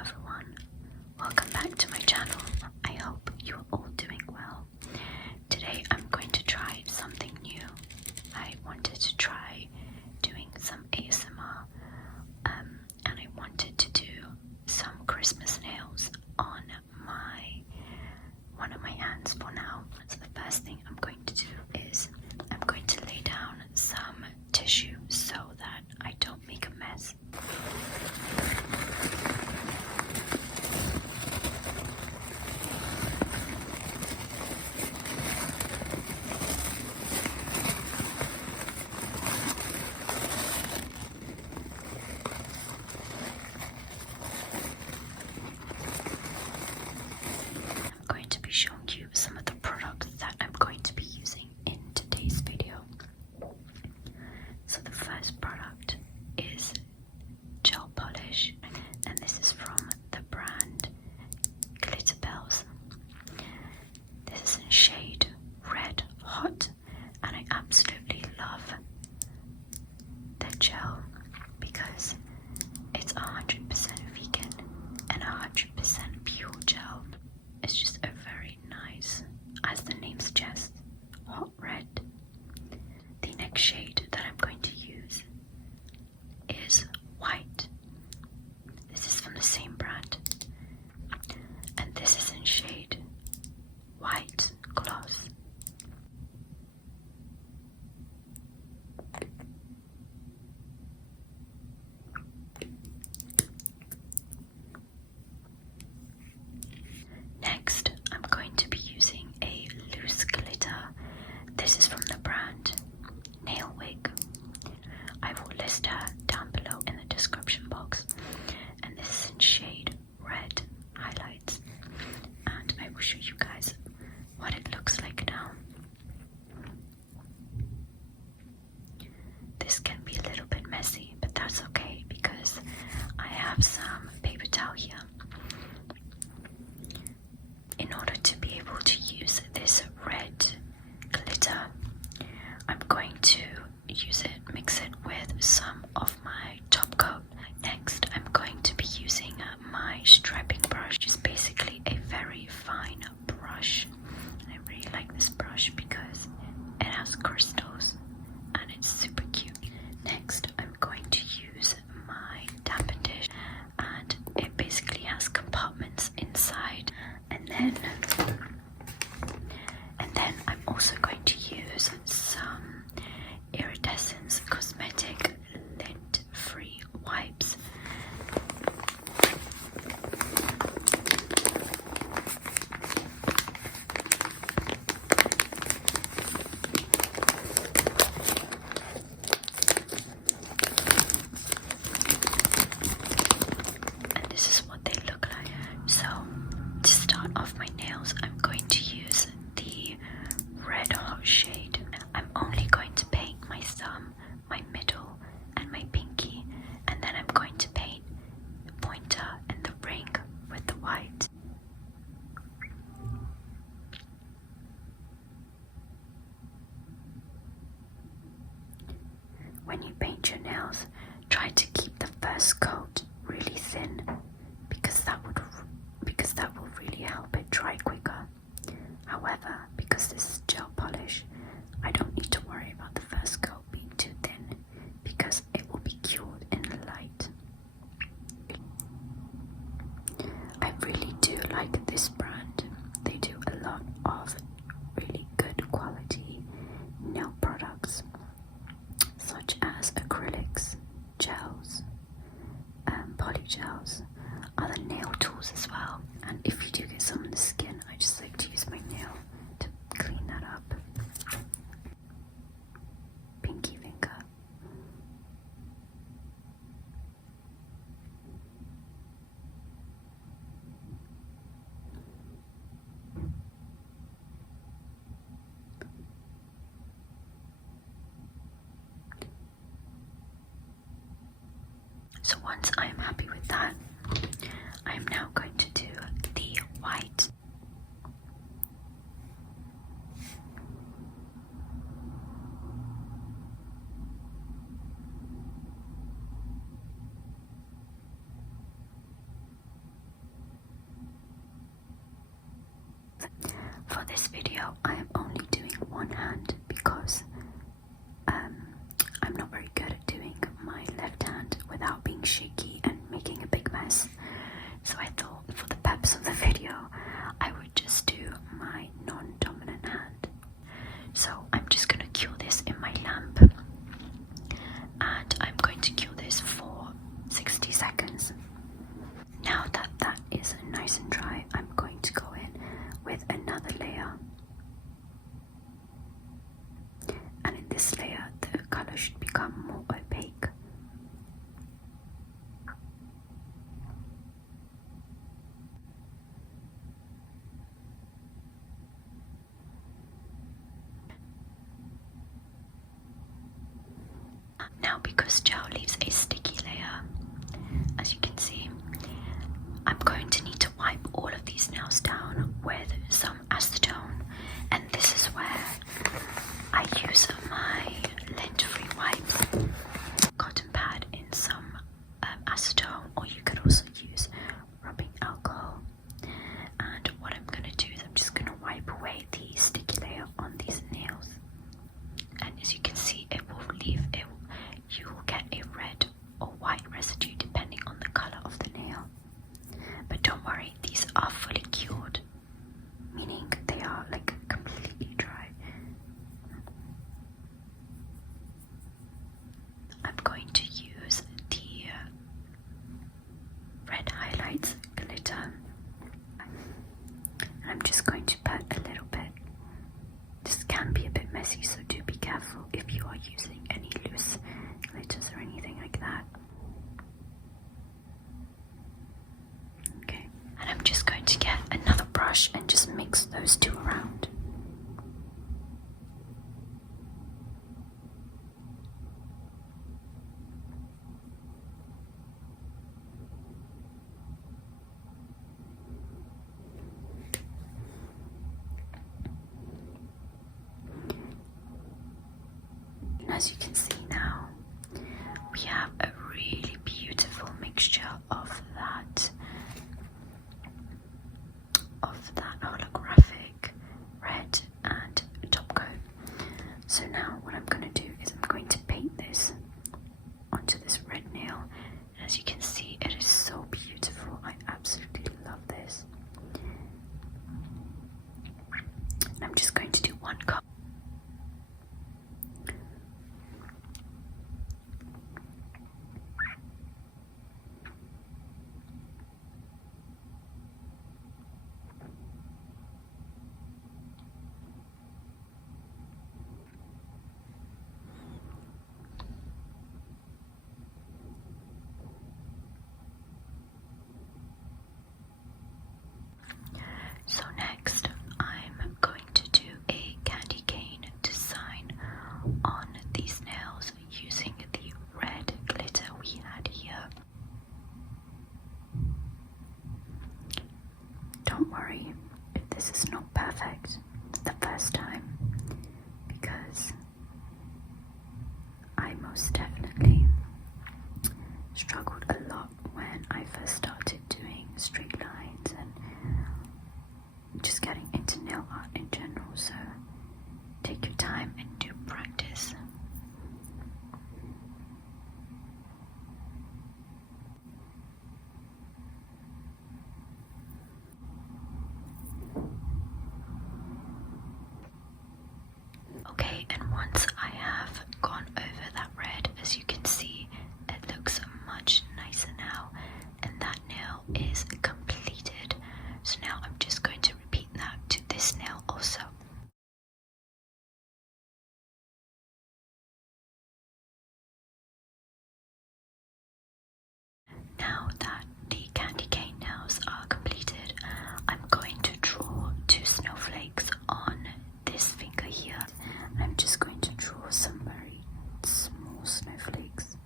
everyone, welcome back to my channel. I hope you are all doing well. Today I'm going to try something new. I wanted to try doing some ASMR and I wanted to do some Christmas nails on one of my hands for now. So the first thing I'm going to do is I'm going to lay down some tissue so that I don't make a mess. I'm going to be showing you some of the products that I'm going to be using in today's video. So the first product is gel polish, and this is from the brand Glitter Bells. This is in shade Red Hot, and I absolutely love the gel because it's 100% vegan and 100% pure gel. It's just a very nice, as the name suggests, hot red. The next shade that I'm going to use is White. This is from the same brand, and this is in shade White Gloss. Next, I'm going to be using a loose glitter. This is from the brand Nailsbyk. I will list her down below in the description box. And this is in shade Red Highlights. And I will show you guys what it looks like now. This can be a little bit messy, but that's okay because I have some paper towel here. In order to be able to use this red glitter, I'm going to mix it with some of my top coat. Next, I'm going to be using my striping brush, which is basically a very fine brush. I really like this brush because it has crystals and it's super cute. Next, I'm going to use my dampen dish, and it basically has compartments inside. And then I'm also going to use some iridescence cosmetic lint-free wipes. And this is what they look like. So to start off my nails, I'm going to use the Red Hot shade. I'm only going to paint my thumb, my middle, and my pinky, and then I'm going to paint the pointer and the ring with the white. When you paint your nails, try to keep the first coat really thin because that will really help it dry quicker. However, because this is gel polish, I don't need to worry about the first coat being too thin because it will be cured in the light. I really do like this brand. They do a lot of really good quality nail products, such as acrylics, gels, polygels, other nail tools as well. And if you do get some on the skin, I just like to use my nail to clean that up. Pinky finger. So once I am happy with that, I am now going to do the white. this video, I am only doing one hand because I'm not very good at doing my left hand without being shaky and making a big mess. So I thought for the purpose of the video, I would just do my non-dominant hand. So I'm just going to cure this in my lamp, and I'm going to cure this for 60 seconds. Now that that is nice and dry, I'm going to go in with another layer. And in this layer, the color should become more opaque. Now, because gel leaves a sticky layer, as you can see, I'm going to need to wipe all of these nails down with some acetone, and this is where I use my lint-free wipes, cotton pad in some acetone, or you could also use rubbing alcohol. And what I'm going to do is I'm just going to wipe away the sticky layer on these nails, and as you can see, it will leave it. You will get a red or white residue depending on the color of the nail. But don't worry, these are fully cured, meaning they are like completely dry. I'm going to use the red highlights glitter, and I'm just going to put a little bit. This can be a bit messy, so do be careful if you are using any loose glitters or anything like that. Okay, and I'm just going to get another brush and just mix those two around. And as you can see now, we have a really beautiful mixture of that holographic red and top coat. So now what I'm going to do is I'm going to paint this onto this red nail, and as you can see, it is so beautiful. I absolutely love this. And I'm just going to do one coat. So next, I'm going to do a candy cane design on these nails using the red glitter we had here. Don't worry if this is not perfect the first time, because I most definitely struggled a lot when I first started doing straight lines and just getting into nail art in general, so take your time and do practice. Okay, and once I have gone over that red, as you can see, it looks much nicer now, and that nail is completed. So now I'm just going to repeat that to this nail also. Now that the candy cane nails are completed, I'm going to draw 2 snowflakes on this finger here. I'm just going to draw some very small snowflakes.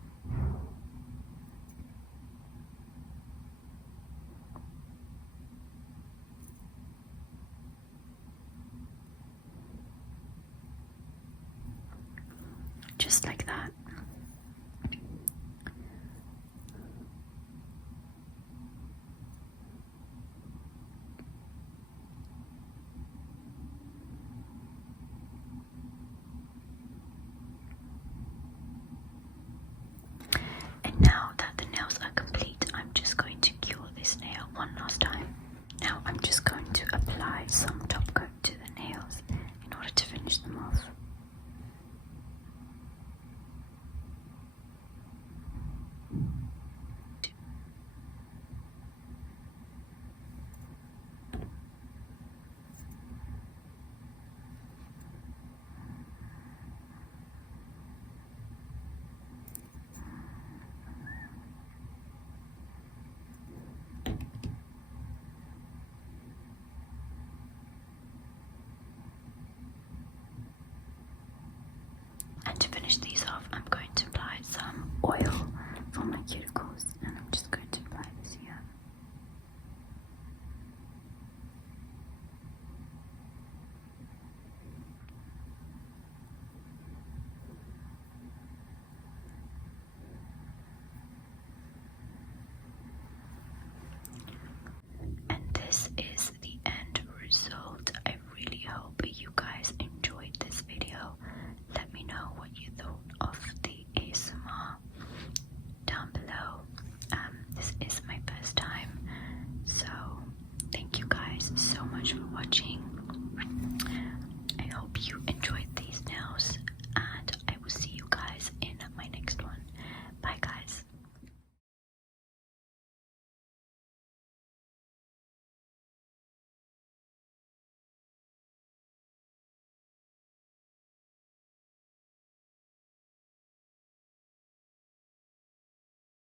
Just like that.